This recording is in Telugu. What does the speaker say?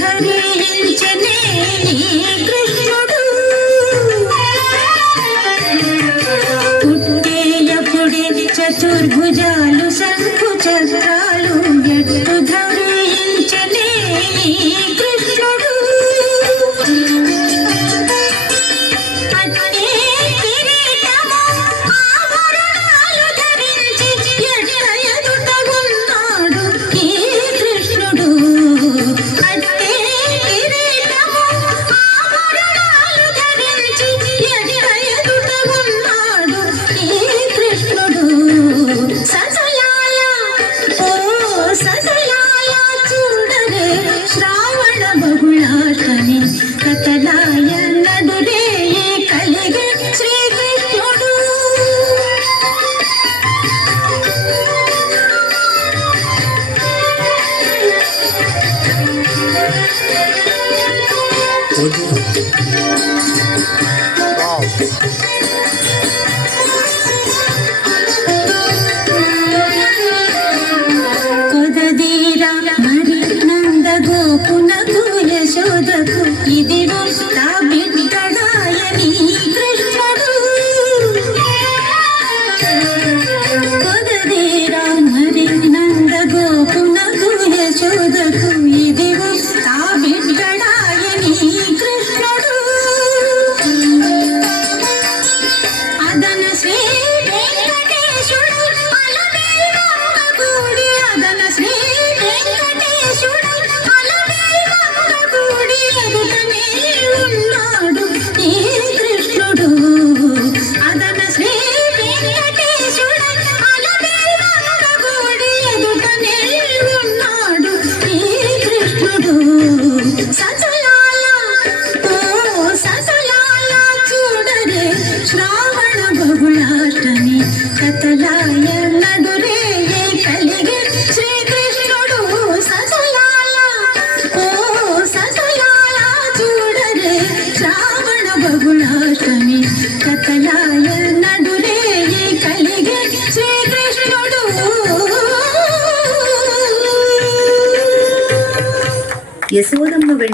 ధరించనే కృష్ణుడు పుట్టేయపుడే చతుర్భుజాలు శంఖు చక్రాలు ఎట్టు ధరించనే కృష్ణుడు కొదదీరా మరి నంద గోపునకు యశోదకు ఇదిగో తా బిడ్డడాయని కృష్ణుడు కొదదీరా మరి నంద గోపునకు యశోదకు ఇదిగో తా బిడ్డడాయని కృష్ణుడు అదన శ్రీ వెంకటేశుడు అలమేల్మంగగూడి అదన శ్రీ వెంకటేశుడు అలమేల్మంగగూడి ఎదుటనే ఉన్నాడు ఈ కృష్ణుడు అదన శ్రీ వెంకటేశుడు అలమేల్మంగగూడి ఎదుటనే ఉన్నాడు ఈ కృష్ణుడు ససలాల ఓ ససలాల చూడరే శ్రావణ బహుళాష్టమి కథలాయ నడురే కలిగే శ్రీకృష్ణుడు ససలాల ఓ ససలాల చూడరే శ్రావణ బహుళాష్టమి కథలాయ నడురే కలిగే శ్రీకృష్ణుడు. యశోదమ్మ వెంట